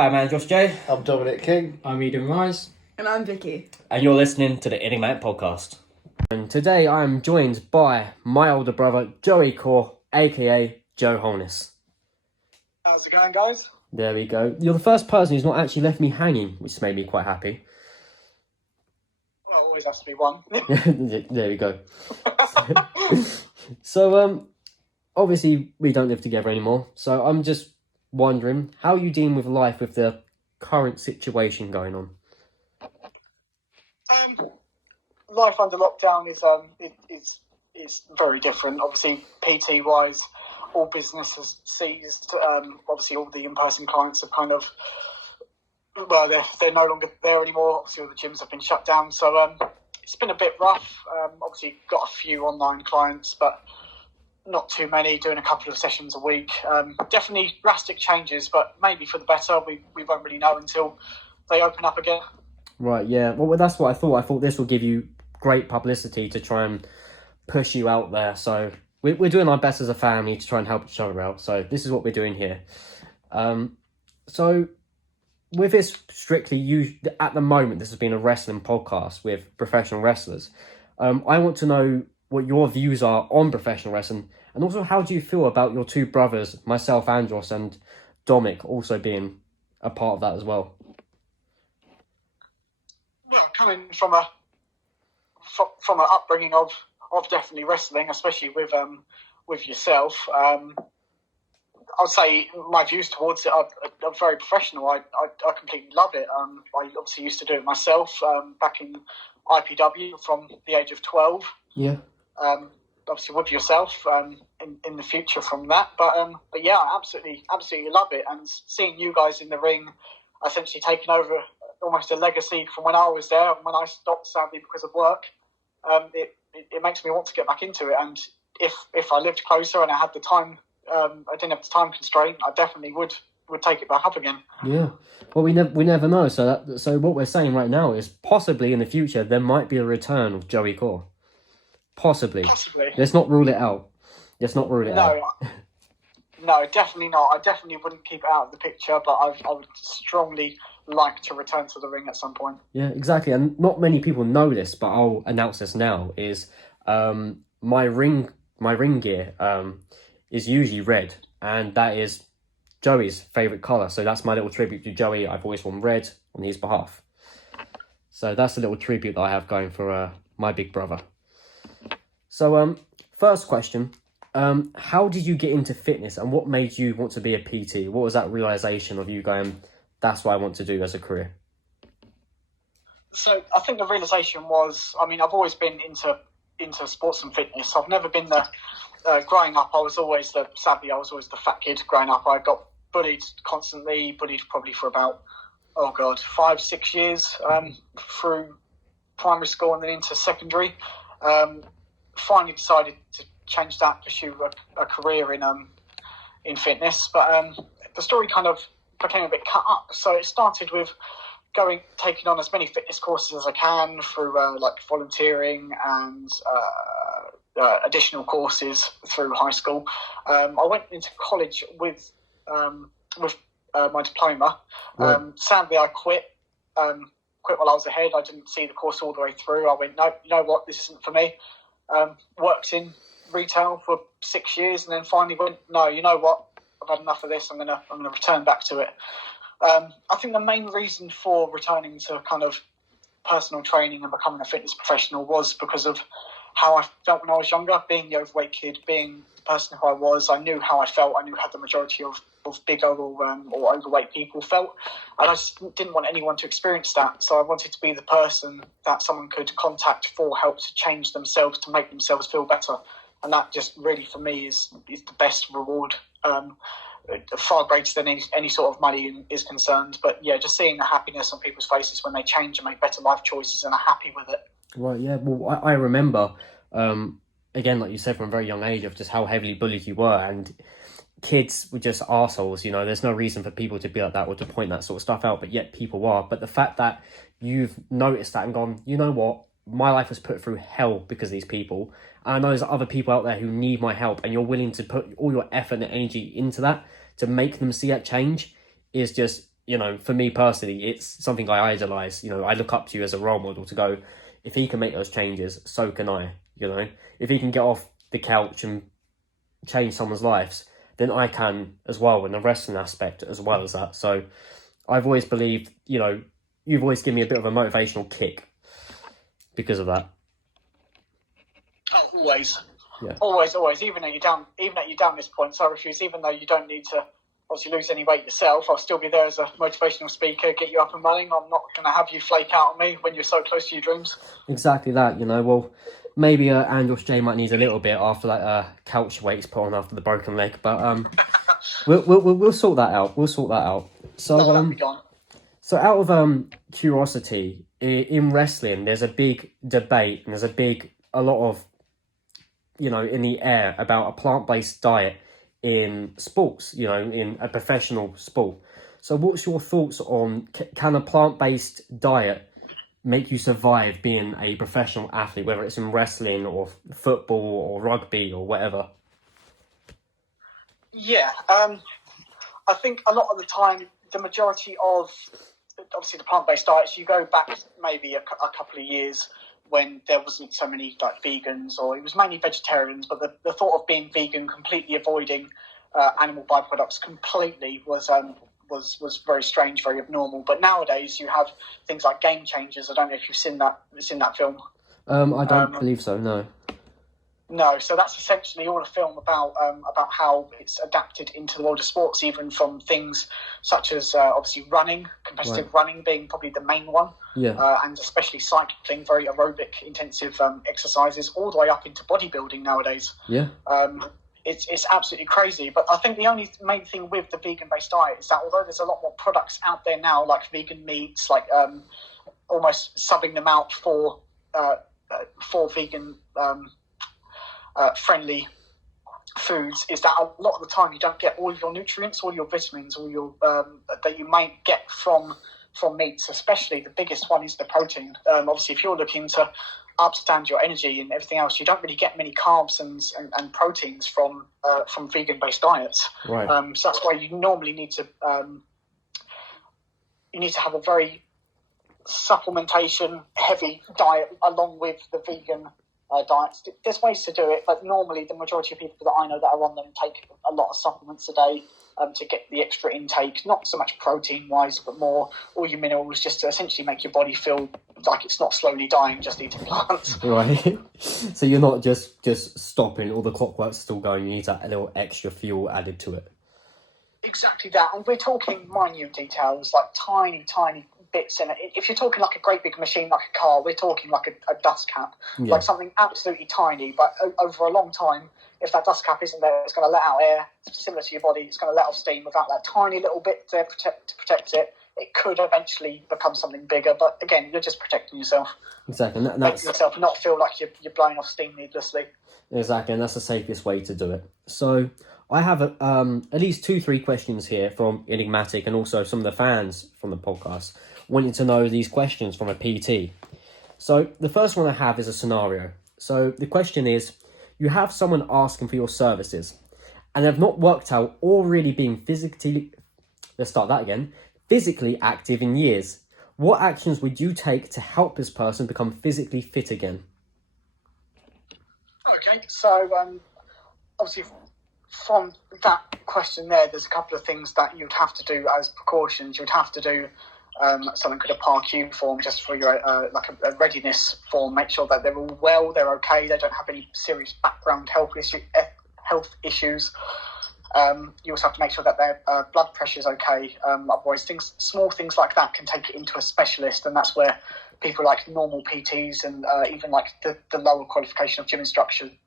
I'm Andros J. I'm Dominic King. I'm Eden Rise. And I'm Vicky. And you're listening to the Enigmatic podcast. And today I am joined by my older brother, Joey Core, aka Joe Holness. How's it going, guys? There we go. You're the first person who's not actually left me hanging, which made me quite happy. Well, always has to be one. There we go. So, obviously we don't live together anymore. So I'm just wondering how you deal with life with the current situation going on. Life under lockdown is very different. Obviously, PT wise, all business has ceased. Obviously, all the in-person clients have kind of, well, they're no longer there anymore. Obviously, all the gyms have been shut down. So it's been a bit rough. Obviously, got a few online clients, but not too many, doing a couple of sessions a week. Definitely drastic changes, but maybe for the better. We won't really know until they open up again. Right, yeah. Well, that's what I thought. I thought this will give you great publicity to try and push you out there. So we're doing our best as a family to try and help each other out. So this is what we're doing here. So with this strictly, at the moment, this has been a wrestling podcast with professional wrestlers. I want to know what your views are on professional wrestling, and also how do you feel about your two brothers, myself, Andros, and Dominic, also being a part of that as well? Well, coming from an upbringing of definitely wrestling, especially with yourself, I'd say my views towards it are very professional. I completely love it. I obviously used to do it myself back in IPW from the age of 12. Yeah. Obviously with yourself in the future from that. But yeah, I absolutely love it. And seeing you guys in the ring, essentially taking over almost a legacy from when I was there, and when I stopped sadly because of work, it makes me want to get back into it. And if I lived closer and I had the time, I didn't have the time constraint, I definitely would take it back up again. Yeah. Well, we never know. So what we're saying right now is possibly in the future there might be a return of Joey Core. Possibly. Let's not rule it out. No, definitely not. I definitely wouldn't keep it out of the picture, but I would strongly like to return to the ring at some point. Yeah, exactly. And not many people know this, but I'll announce this now, is my ring gear is usually red, and that is Joey's favourite colour. So that's my little tribute to Joey. I've always worn red on his behalf. So that's a little tribute that I have going for my big brother. So first question, how did you get into fitness, and what made you want to be a PT? What was that realisation of you going, that's what I want to do as a career? So I think the realisation was, I've always been into sports and fitness. I've never been growing up, I was always the fat kid growing up. I got bullied constantly, probably for about, 5-6 years through primary school and then into secondary. Finally decided to change that, pursue a career in fitness. But the story kind of became a bit cut up. So it started with taking on as many fitness courses as I can through volunteering and additional courses through high school. I went into college with my diploma. Right. Sadly, I quit while I was ahead. I didn't see the course all the way through. I went, no, you know what, this isn't for me. Worked in retail for 6 years, and then finally went, no, you know what, I've had enough of this. I'm gonna return back to it. I think the main reason for returning to kind of personal training and becoming a fitness professional was because of how I felt when I was younger, being the overweight kid, being the person who I was. I knew how I felt. I knew how the majority of bigger or overweight people felt. And I just didn't want anyone to experience that. So I wanted to be the person that someone could contact for help to change themselves, to make themselves feel better. And that just really, for me, is the best reward, far greater than any sort of money is concerned. But yeah, just seeing the happiness on people's faces when they change and make better life choices and are happy with it. Right, yeah. Well, I remember, again, like you said, from a very young age, of just how heavily bullied you were, and kids were just arseholes, there's no reason for people to be like that or to point that sort of stuff out, but yet people are. But the fact that you've noticed that and gone, you know what, my life was put through hell because of these people, and I know there's other people out there who need my help, and you're willing to put all your effort and energy into that to make them see that change, is just you know, for me personally, it's something I idolize. You know, I look up to you as a role model to go, if he can make those changes, so can I. You know, if he can get off the couch and change someone's lives, then I can as well in the wrestling aspect as well as that. So I've always believed, you know, you've always given me a bit of a motivational kick because of that. Oh, always. Yeah. Always. Even at you down this point, so I refuse. Even though you don't need to obviously lose any weight yourself, I'll still be there as a motivational speaker, get you up and running. I'm not going to have you flake out on me when you're so close to your dreams. Exactly that. You know, well, maybe Andros J might need a little bit after that couch weight's put on after the broken leg, but we'll sort that out. We'll sort that out. So that'll be gone. So out of curiosity, in wrestling, there's a big debate and there's a lot of, you know, in the air about a plant-based diet in sports, you know, in a professional sport. So what's your thoughts on, can a plant-based diet make you survive being a professional athlete, whether it's in wrestling or football or rugby or whatever? Yeah, I think a lot of the time, the majority of, obviously the plant-based diets, you go back maybe a couple of years when there wasn't so many like vegans, or it was mainly vegetarians, but the thought of being vegan, completely avoiding animal byproducts completely was very strange, very abnormal. But nowadays you have things like Game Changers. I don't know if you've seen that film. I don't believe so, no. No, so that's essentially all a film about how it's adapted into the world of sports, even from things such as obviously running, competitive running being probably the main one, and especially cycling, very aerobic intensive exercises, all the way up into bodybuilding nowadays. Yeah. It's absolutely crazy. But I think the only main thing with the vegan-based diet is that although there's a lot more products out there now, like vegan meats, like almost subbing them out for vegan friendly foods, is that a lot of the time you don't get all of your nutrients, all your vitamins, all your that you might get from meats. Especially the biggest one is the protein. Obviously, if you're looking to upstand your energy and everything else, you don't really get many carbs and proteins from vegan based diets. Right. So that's why you normally need to have a very supplementation heavy diet along with the vegan diets. There's ways to do it, but normally the majority of people that I know that are on them take a lot of supplements a day to get the extra intake, not so much protein-wise, but more all your minerals, just to essentially make your body feel like it's not slowly dying, just eating plants. Right. So you're not just stopping, all the clockwork's still going, you need that little extra fuel added to it. Exactly that, and we're talking minute details, like tiny bits in it. If you're talking like a great big machine like a car, we're talking like a dust cap, like something absolutely tiny, but over a long time, if that dust cap isn't there, it's going to let out air similar to your body. It's going to let off steam. Without that tiny little bit there to protect it, it could eventually become something bigger. But again, you're just protecting yourself. Exactly. And making yourself not feel like you're blowing off steam needlessly. Exactly, and that's the safest way to do it. So I have at least 2-3 questions here from Enigmatic and also some of the fans from the podcast wanting to know these questions from a PT. So the first one I have is a scenario. So the question is, you have someone asking for your services and they've not worked out or really been physically active in years. What actions would you take to help this person become physically fit again? Okay, so obviously from that question there's a couple of things that you'd have to do as precautions. You'd have to do something called a PARQ form, just for your like a readiness form. Make sure that they're all well, they're okay, they don't have any serious background health issues. You also have to make sure that their blood pressure is okay. Otherwise, small things like that can take it into a specialist, and that's where people like normal PTs and even like the lower qualification of gym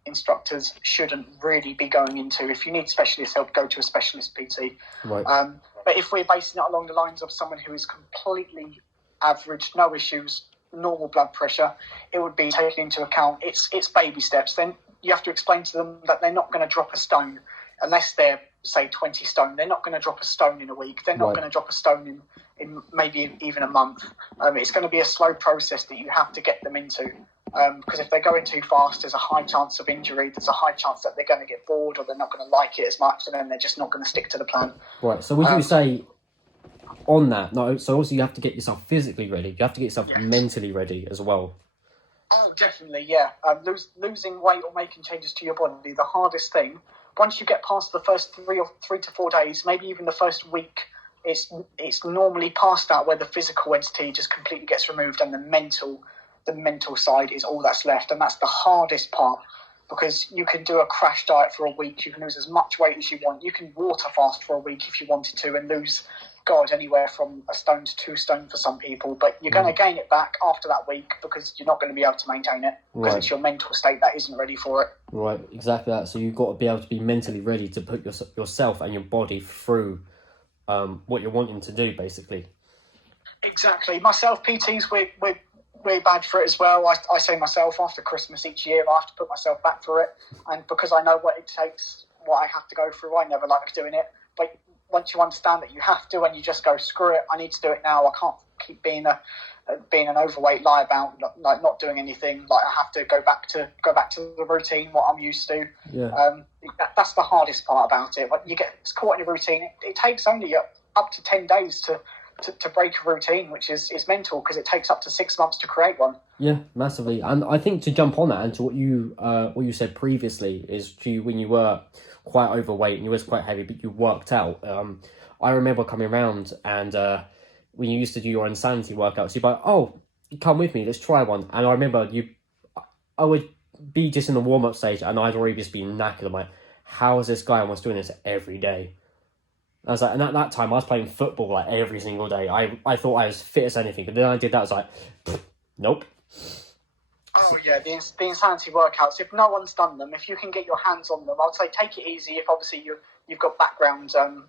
instructors shouldn't really be going into. If you need specialist help, go to a specialist PT. Right. But if we're basing it along the lines of someone who is completely average, no issues, normal blood pressure, it would be taken into account. It's baby steps. Then you have to explain to them that they're not going to drop a stone unless they're, say, 20 stone. They're not going to drop a stone in a week. They're not going to drop a stone in maybe even a month. It's going to be a slow process that you have to get them into. Because if they're going too fast, there's a high chance of injury. There's a high chance that they're going to get bored or they're not going to like it as much, and then they're just not going to stick to the plan. Right. So would you say on that, no, so also you have to get yourself physically ready. You have to get yourself Yes. mentally ready as well. Oh, definitely, yeah. Losing weight or making changes to your body, the hardest thing. Once you get past the first 3 to 4 days, maybe even the first week, it's normally past that where the physical entity just completely gets removed, and the mental side is all that's left, and that's the hardest part. Because you can do a crash diet for a week, you can lose as much weight as you want, you can water fast for a week if you wanted to, and lose, God, anywhere from a stone to 2 stone for some people, but you're going to gain it back after that week because you're not going to be able to maintain it, because it's your mental state that isn't ready for it. Right, exactly that. So you've got to be able to be mentally ready to put yourself and your body through what you're wanting to do, basically. Exactly. Myself, PTs, we're bad for it as well. I say myself, after Christmas each year, I have to put myself back for it. And because I know what it takes, what I have to go through, I never like doing it. But once you understand that you have to, and you just go, screw it, I need to do it now. I can't keep being an overweight lie about not doing anything. Like, I have to go back to the routine, what I'm used to. Yeah. That's the hardest part about it. When you get caught in a routine, it takes only up to 10 days to break a routine, which is mental, because it takes up to 6 months to create one. Yeah, massively. And I think to jump on that and to what you said previously is when you were quite overweight and you was quite heavy, but you worked out. I remember coming around and when you used to do your insanity workouts, you'd be like, oh, come with me, let's try one. And I remember I would be just in the warm-up stage and I'd already just be knackered. I'm like, how is this guy almost doing this every day? I was like, and at that time I was playing football like every single day. I thought I was fit as anything, but then I did that. I was like, nope. Oh yeah, the insanity workouts. If no one's done them, if you can get your hands on them, I'd say take it easy. If obviously you've got background and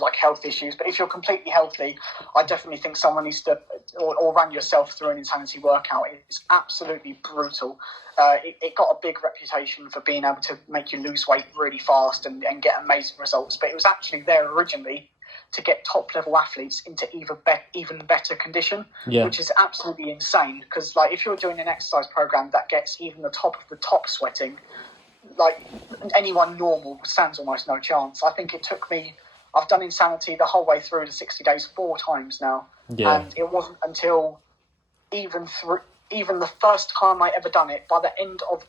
like health issues, but if you're completely healthy, I definitely think someone needs to or run yourself through an insanity workout. It's absolutely brutal. It got a big reputation for being able to make you lose weight really fast and get amazing results, but it was actually there originally to get top level athletes into even better condition, which is absolutely insane. Because like, if you're doing an exercise program that gets even the top of the top sweating, like, anyone normal stands almost no chance. I think it took me, I've done insanity the whole way through the 60 days 4 times now, and it wasn't until even the first time I ever done it, by the end of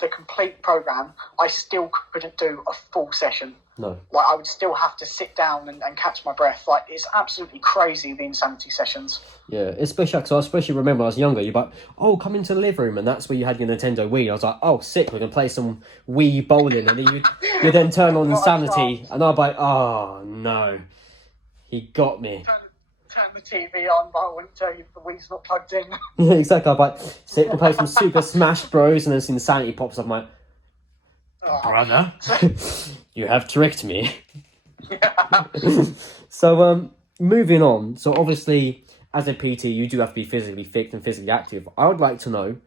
the complete program, I still couldn't do a full session. No. Like, I would still have to sit down and catch my breath. Like, it's absolutely crazy, the insanity sessions. Yeah, especially because I especially remember when I was younger, you're like, oh, come into the living room, and that's where you had your Nintendo Wii. I was like, oh, sick, we're going to play some Wii bowling. And then you then turn on Insanity, and I'm like, oh, no, he got me. Turn the TV on, but I wouldn't tell you if the Wii's not plugged in. Yeah, exactly. I'm like, sit and play some Super Smash Bros, and then Insanity pops up. I'm like, brother, you have tricked me. So, moving on. So, obviously, as a PT, you do have to be physically fit and physically active. I would like to know,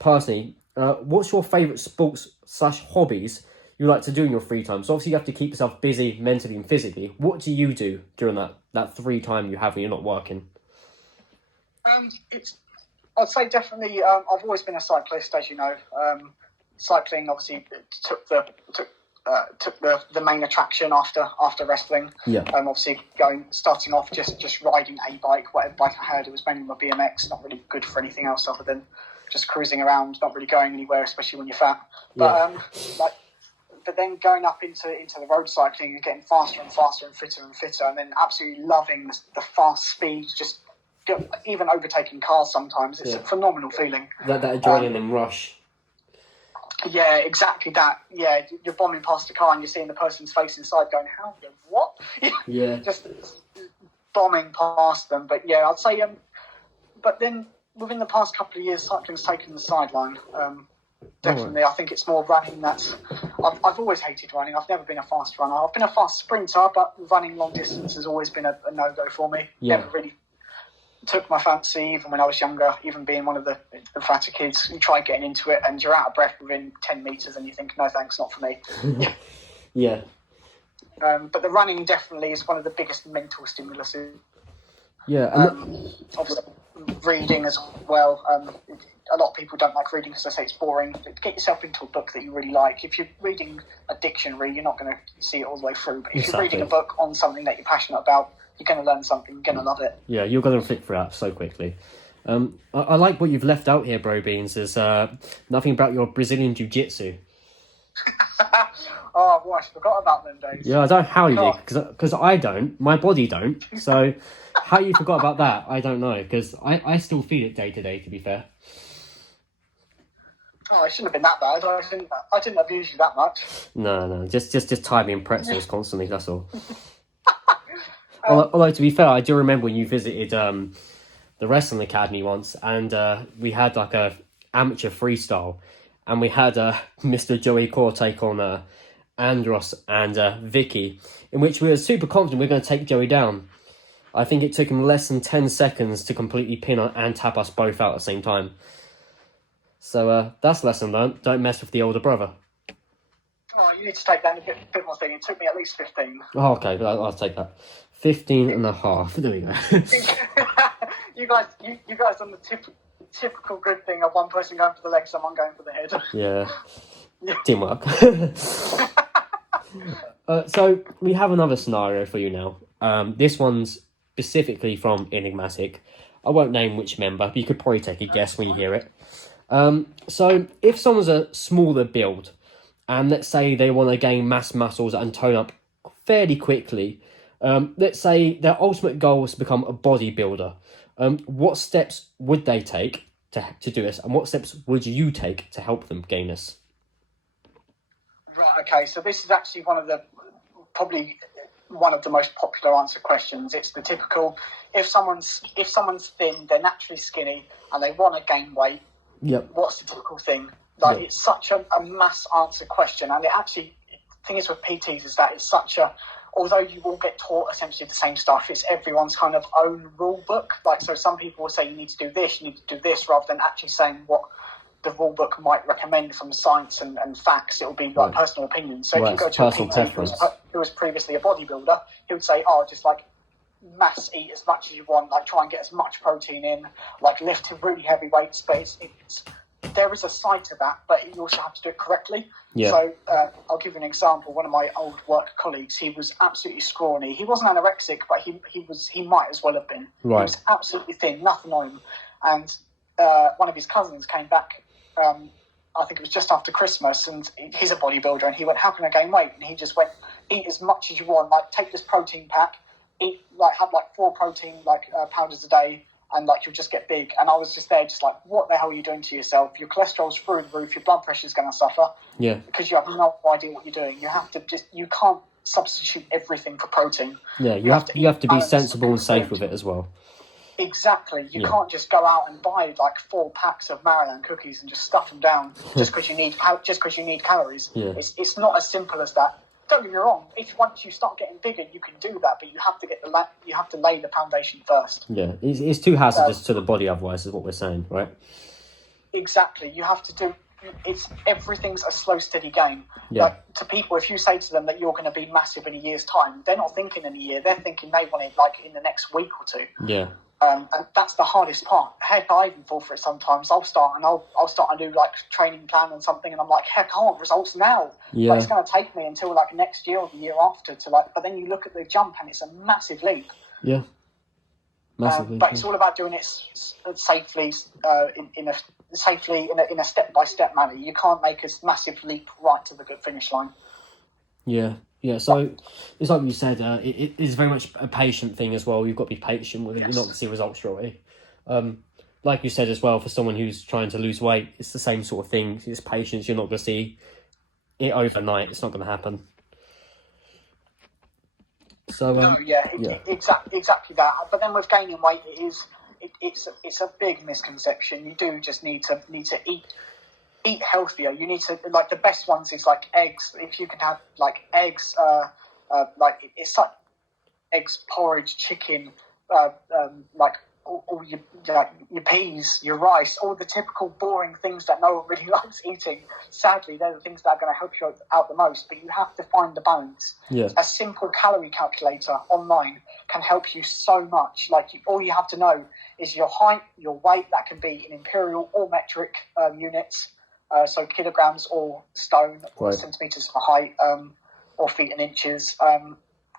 personally, what's your favourite sports/hobbies you like to do in your free time? So, obviously, you have to keep yourself busy mentally and physically. What do you do during that free time you have when you're not working? I'd say definitely. I've always been a cyclist, as you know. Cycling obviously took the main attraction after wrestling. Yeah. Obviously starting off just riding a bike, whatever bike I had. It was mainly my BMX, not really good for anything else other than just cruising around, not really going anywhere, especially when you're fat. But but then going up into the road cycling and getting faster and faster and fitter, and then absolutely loving the fast speed, just even overtaking cars sometimes. It's a phenomenal feeling. That adrenaline rush. Yeah, exactly that. Yeah, you're bombing past a car and you're seeing the person's face inside going, how the what? Yeah. Just bombing past them. But yeah, I'd say, but then within the past couple of years, cycling's taken the sideline. Definitely, I think it's more running that's... I've always hated running. I've never been a fast runner. I've been a fast sprinter, but running long distance has always been a no-go for me. Yeah. Never really took my fancy, even when I was younger, even being one of the fatter kids. You try getting into it and you're out of breath within 10 metres and you think, no thanks, not for me. Yeah. But the running definitely is one of the biggest mental stimuluses. Yeah. Obviously, reading as well. A lot of people don't like reading because they say it's boring. Get yourself into a book that you really like. If you're reading a dictionary, you're not going to see it all the way through. But if you're reading a book on something that you're passionate about, you're going to learn something. You're going to love it. Yeah, you're going to flick through that so quickly. I like what you've left out here, Bro Beans. There's nothing about your Brazilian Jiu-Jitsu. Oh, boy, I forgot about them days. Yeah, I don't know how you did, because I don't. My body don't. So how you forgot about that, I don't know, because I still feel it day to day, to be fair. Oh, it shouldn't have been that bad. I didn't abuse you that much. No, just tie me in pretzels constantly, that's all. Although, to be fair, I do remember when you visited the wrestling academy once, and we had like a amateur freestyle, and we had Mr. Joey Core take on Andros and Vicky, in which we were super confident we were going to take Joey down. I think it took him less than 10 seconds to completely pin and tap us both out at the same time. So that's a lesson learned. Don't mess with the older brother. Oh, you need to take that a bit more thing. It took me at least 15. Oh, okay, I'll take that. 15 and a half. There we go. You guys done the typical good thing of one person going for the leg, someone going for the head. Yeah. Teamwork. So we have another scenario for you now. This one's specifically from Enigmatic. I won't name which member, but you could probably take a guess when you hear it. So if someone's a smaller build, and let's say they want to gain mass muscles and tone up fairly quickly, let's say their ultimate goal is to become a bodybuilder, what steps would they take to do this, and what steps would you take to help them gain this? Right, okay, so this is actually probably one of the most popular answer questions. It's the typical, if someone's thin, they're naturally skinny, and they want to gain weight, Yep. What's the typical thing? It's such a mass answer question, and it actually, the thing is with PTs is that it's such a, although you all get taught essentially the same stuff, it's everyone's kind of own rule book. Like, so some people will say you need to do this, rather than actually saying what the rule book might recommend from science and facts. It will be like personal opinion. So if you go to a PT who was previously a bodybuilder, he would say, just like mass eat as much as you want, like try and get as much protein in, like lift really heavy weights, but there is a side to that, but you also have to do it correctly. Yeah. So I'll give you an example. One of my old work colleagues, he was absolutely scrawny. He wasn't anorexic, but he might as well have been. Right. He was absolutely thin, nothing on him. And one of his cousins came back, I think it was just after Christmas, and he's a bodybuilder, and he went, how can I gain weight? And he just went, eat as much as you want, like take this protein pack, have 4 protein powders a day, and you'll just get big. And I was just there, just like, what the hell are you doing to yourself? Your cholesterol's through the roof, your blood pressure's going to suffer. Yeah. Because you have no idea what you're doing. You have to you can't substitute everything for protein. Yeah, you have to be sensible and safe with it as well. Exactly. You can't just go out and buy 4 packs of Maryland cookies and just stuff them down just because you need calories. Yeah. It's not as simple as that. Don't get me wrong. Once you start getting bigger, you can do that, but you have to lay the foundation first. Yeah, it's too hazardous to the body otherwise, is what we're saying, right? Exactly. You have to do. Everything's a slow, steady game. Yeah. To people, if you say to them that you're going to be massive in a year's time, they're not thinking in a year. They're thinking they want it in the next week or two. Yeah. And that's the hardest part. Heck, I even fall for it sometimes. I'll start a new training plan and something, and I'm like, heck, I want results now. Yeah. It's going to take me until next year or the year after but then you look at the jump and it's a massive leap. Yeah. Massively. But it's all about doing it safely, in a step-by-step manner. You can't make a massive leap right to the good finish line. Yeah. Yeah, so it's like you said, it is very much a patient thing as well. You've got to be patient with it. You're not going to see results straight away. Like you said as well, for someone who's trying to lose weight, it's the same sort of thing. It's patience. You're not going to see it overnight. It's not going to happen. So exactly that. But then with gaining weight, it's a big misconception. You do just need to eat healthier. You need to the best ones is eggs. If you can have eggs, it's eggs, porridge, chicken, all your peas, your rice, all the typical boring things that no one really likes eating. Sadly, they're the things that are going to help you out the most. But you have to find the balance. Yeah. A simple calorie calculator online can help you so much. Like all you have to know is your height, your weight. That can be in imperial or metric units, so kilograms or stone or centimeters for height, or feet and inches.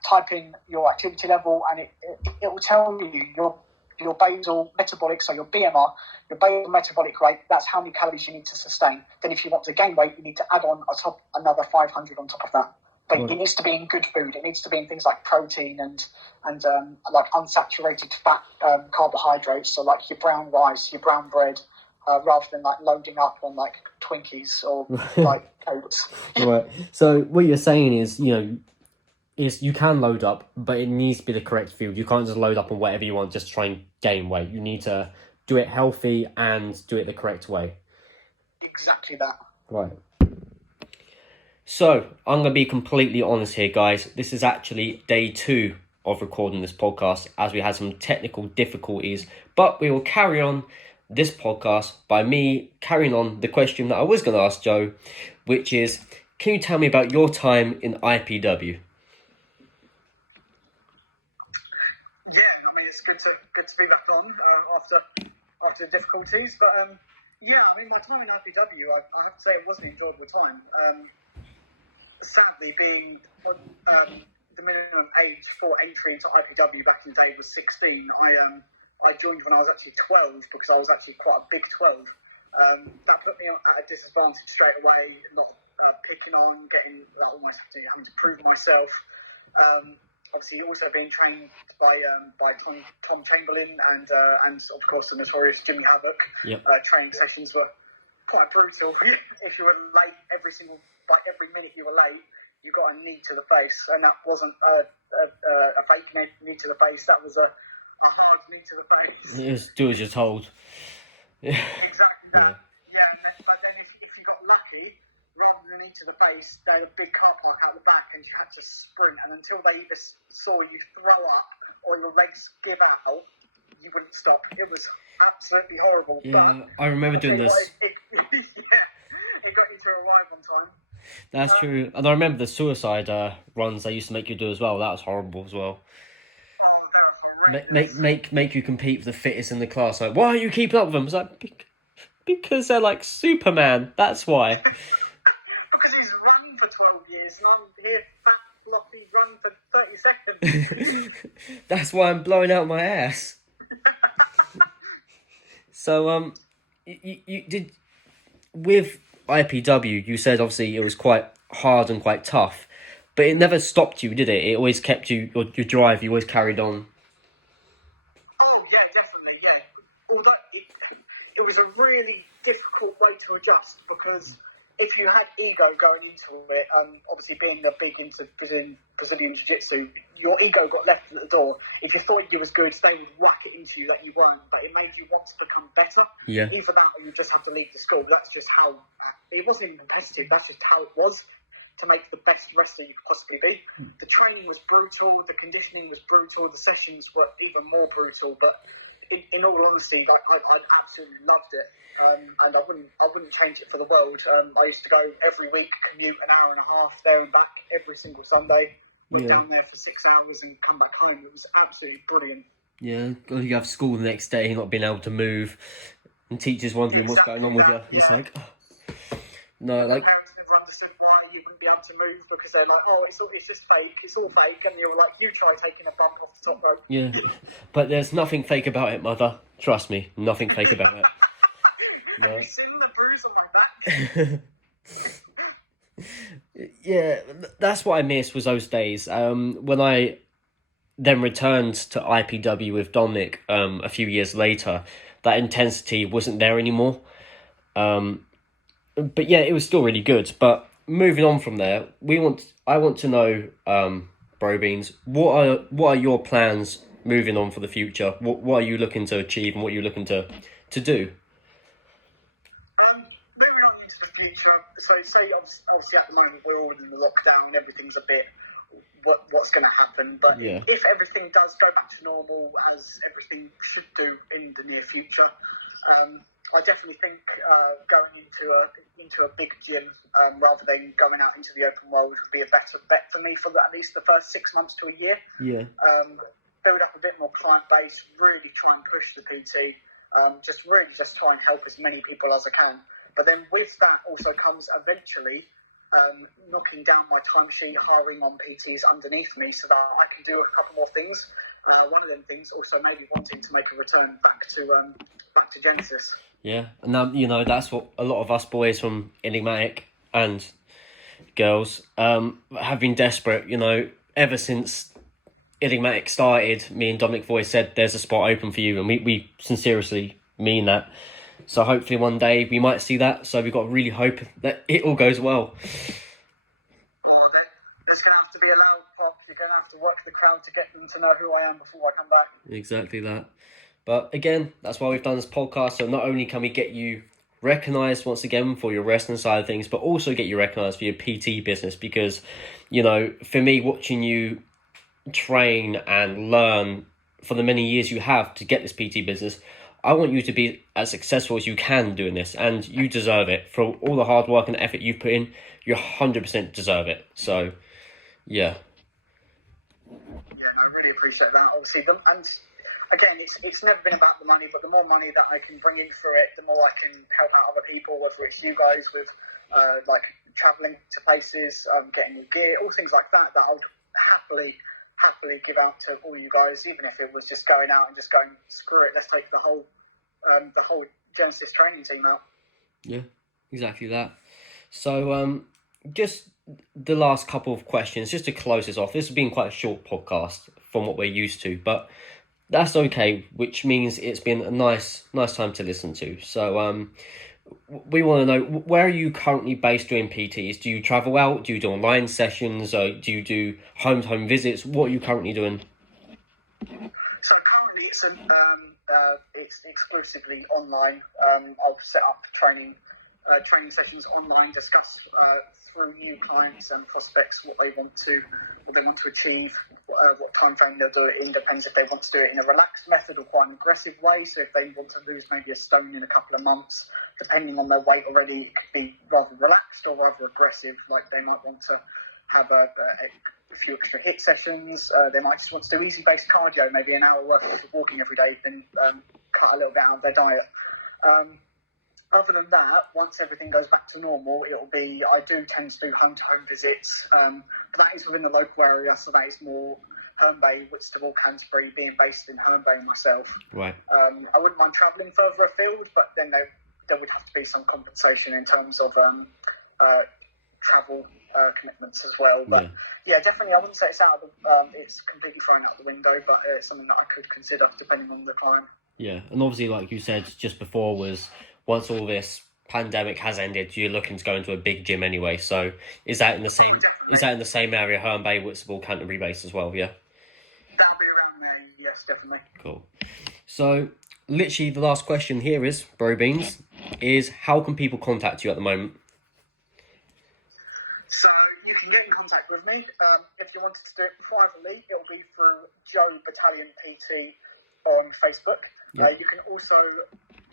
Type in your activity level, and it will tell you your basal metabolic, so your BMR, your basal metabolic rate. That's how many calories you need to sustain. Then, if you want to gain weight, you need to add on another 500 on top of that. But it needs to be in good food. It needs to be in things like protein and like unsaturated fat, carbohydrates. So like your brown rice, your brown bread, rather than like loading up on like Twinkies or like Cokes. Right. So what you're saying is, you can load up, but it needs to be the correct food. You can't just load up on whatever you want just to try and gain weight. You need to do it healthy and do it the correct way. Exactly that. Right. So, I'm going to be completely honest here, guys. This is actually day 2 of recording this podcast, as we had some technical difficulties. But we will carry on this podcast by me carrying on the question that I was going to ask Joe, which is, can you tell me about your time in IPW? It's good to be back on after the difficulties. But my time in IPW, I have to say, it was an enjoyable time. Sadly, being the minimum age for entry into IPW back in the day was 16. I joined when I was actually 12 because I was actually quite a big 12. That put me at a disadvantage straight away. A lot of picking on, getting almost having to prove myself. Obviously, also being trained by Tom Chamberlain and of course the notorious Jimmy Havoc. Yep. Training sessions were quite brutal. If you were late by every minute you were late, you got a knee to the face, and that wasn't a fake knee to the face. That was a hard knee to the face. It was do as you're told. Exactly. Yeah. But then if you got lucky, rather than knee to the face, they had a big car park out the back, and you had to sprint. And until they either saw you throw up or your legs give out, you wouldn't stop. It was absolutely horrible. Yeah, but I remember doing this. It got you to arrive on time. That's true. And I remember the suicide runs they used to make you do as well. That was horrible as well. Make you compete for the fittest in the class. Like, why are you keeping up with them? It's like, because they're like Superman. That's why. Because he's run for 12 years and I'm here fat, floppy, run for 30 seconds. That's why I'm blowing out my ass. So, you did with IPW. You said obviously it was quite hard and quite tough, but it never stopped you, did it? It always kept you your drive. You always carried on. Oh yeah, definitely, yeah. Although it was a really difficult way to adjust because if you had ego going into it, obviously being a big into Brazilian Jiu-Jitsu, your ego got left at the door. If you thought you was good, they would whack it into you that you weren't, but it made you want to become better. Yeah. Either that or you just have to leave the school. That's just how, it wasn't even competitive, that's just how it was to make the best wrestler you could possibly be. The training was brutal, the conditioning was brutal, the sessions were even more brutal, but in all honesty, I absolutely loved it. And I wouldn't change it for the world. I used to go every week, commute an hour and a half there and back every single Sunday. Went down there for 6 hours and come back home. It was absolutely brilliant. Yeah, you have school the next day, not being able to move, and teachers wondering what's going on with you. It's like, no, like. Parents never understood why you wouldn't be able to move because they're like, oh, it's just fake. It's all fake, and you're like, you try taking a bump off the top rope. Yeah, but there's nothing fake about it, mother. Trust me, nothing fake about it. No. Have you seen the bruise on my back? Yeah, that's what I missed was those days. When I then returned to IPW with Dominic a few years later, that intensity wasn't there anymore. But yeah, it was still really good. But moving on from there, I want to know, Bro Beans, what are your plans moving on for the future? What are you looking to achieve and what are you looking to do? Moving on into the future, so say obviously at the moment we're all in the lockdown, everything's a bit what's going to happen. But Yeah. if everything does go back to normal, as everything should do in the near future, I definitely think going into a big gym rather than going out into the open world would be a better bet for me for at least the first 6 months to a year. Yeah. Build up a bit more client base, really try and push the PT, just try and help as many people as I can. But then with that also comes eventually knocking down my timesheet, hiring on PTs underneath me so that I can do a couple more things. One of them things also maybe wanting to make a return back to Genesis. Yeah, and that, that's what a lot of us boys from Enigmatic and girls have been desperate. Ever since Enigmatic started, me and Dominic Voice said there's a spot open for you, and we sincerely mean that. So hopefully one day we might see that. So we've got to really hope that it all goes well. It's going to have to be a loud pop. You're going to have to work the crowd to get them to know who I am before I come back. Exactly that. But again, that's why we've done this podcast. So not only can we get you recognised once again for your wrestling side of things, but also get you recognised for your PT business. Because, for me, watching you train and learn for the many years you have to get this PT business, I want you to be as successful as you can doing this, and you deserve it. For all the hard work and effort you've put in, you 100% deserve it. So, yeah. Yeah, I really appreciate that. Obviously, and again, it's never been about the money, but the more money that I can bring in through it, the more I can help out other people, whether it's you guys with like travelling to places, getting new gear, all things like that I would happily give out to all you guys, even if it was just going out and just going, screw it, let's take the whole Genesis training team out. Yeah, exactly that. So just the last couple of questions, just to close this off. This has been quite a short podcast from what we're used to, but that's okay, which means it's been a nice time to listen to. So we want to know, where are you currently based doing PTs? Do you travel out? Do you do online sessions? Do you do home-to-home visits? What are you currently doing? So currently it's exclusively online. I'll set up training sessions online, discuss through new clients and prospects what they want to achieve, what time frame they'll do it in. Depends if they want to do it in a relaxed method or quite an aggressive way. So if they want to lose maybe a stone in a couple of months, depending on their weight already, it could be rather relaxed or rather aggressive. Like they might want to have a few extra HIIT sessions. They might just want to do easy-based cardio, maybe an hour worth of walking every day, then cut a little bit out of their diet. Other than that, once everything goes back to normal, I do tend to do home-to-home visits, but that is within the local area, so that is more Herne Bay, Whitstable, Canterbury, being based in Herne Bay myself. Right. I wouldn't mind travelling further afield, but then there would have to be some compensation in terms of travel commitments as well. But yeah, definitely, I wouldn't say it's completely thrown out the window, but it's something that I could consider depending on the client. Yeah, and obviously, like you said just before, was once all this pandemic has ended, you're looking to go into a big gym anyway. So is that in the same area, Herne Bay, Whitstable, Canterbury base as well? Yeah. That'll be around there. Yes, definitely. Cool. So literally, the last question here is, Bro Beans, is how can people contact you at the moment? So you can get in contact with me. If you wanted to do it privately, it'll be through Joe Battalion PT on Facebook. Yep. You can also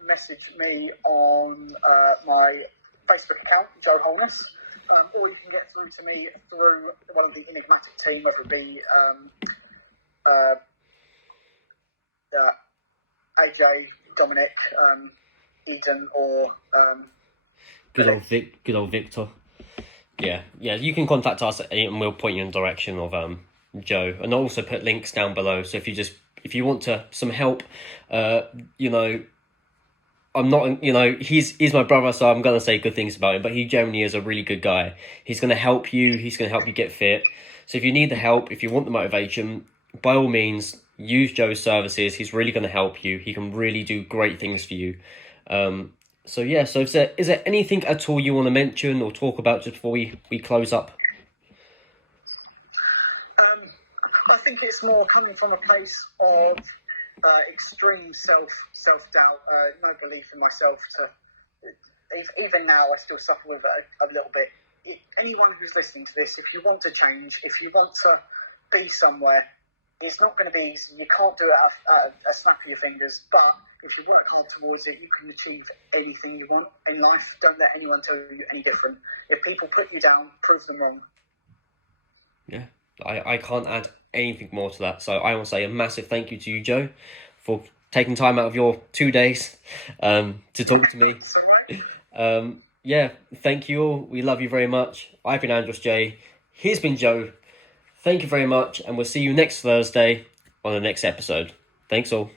message me on my Facebook account, Joe Holness, or you can get through to me through one of the Enigmatic team, whether it be AJ, Dominic, Eden, or good old Victor. Yeah, you can contact us and we'll point you in the direction of Joe, and I'll also put links down below. So if you want some help, I'm not, he's my brother, so I'm going to say good things about him, but he generally is a really good guy. He's going to help you. He's going to help you get fit. So if you need the help, if you want the motivation, by all means, use Joe's services. He's really going to help you. He can really do great things for you. So is there anything at all you want to mention or talk about just before we close up? I think it's more coming from a place of extreme self-doubt, no belief in myself. Even now, I still suffer with it a little bit. anyone who's listening to this, if you want to change, if you want to be somewhere, it's not going to be easy. You can't do it at a snap of your fingers, but if you work hard towards it, you can achieve anything you want in life. Don't let anyone tell you any different. If people put you down, prove them wrong. Yeah, I can't add anything more to that. So I want to say a massive thank you to you, Joe, for taking time out of your 2 days to talk to me. Yeah, thank you all. We love you very much. I've been Andros J. Here's been Joe. Thank you very much, and we'll see you next Thursday on the next episode. Thanks all.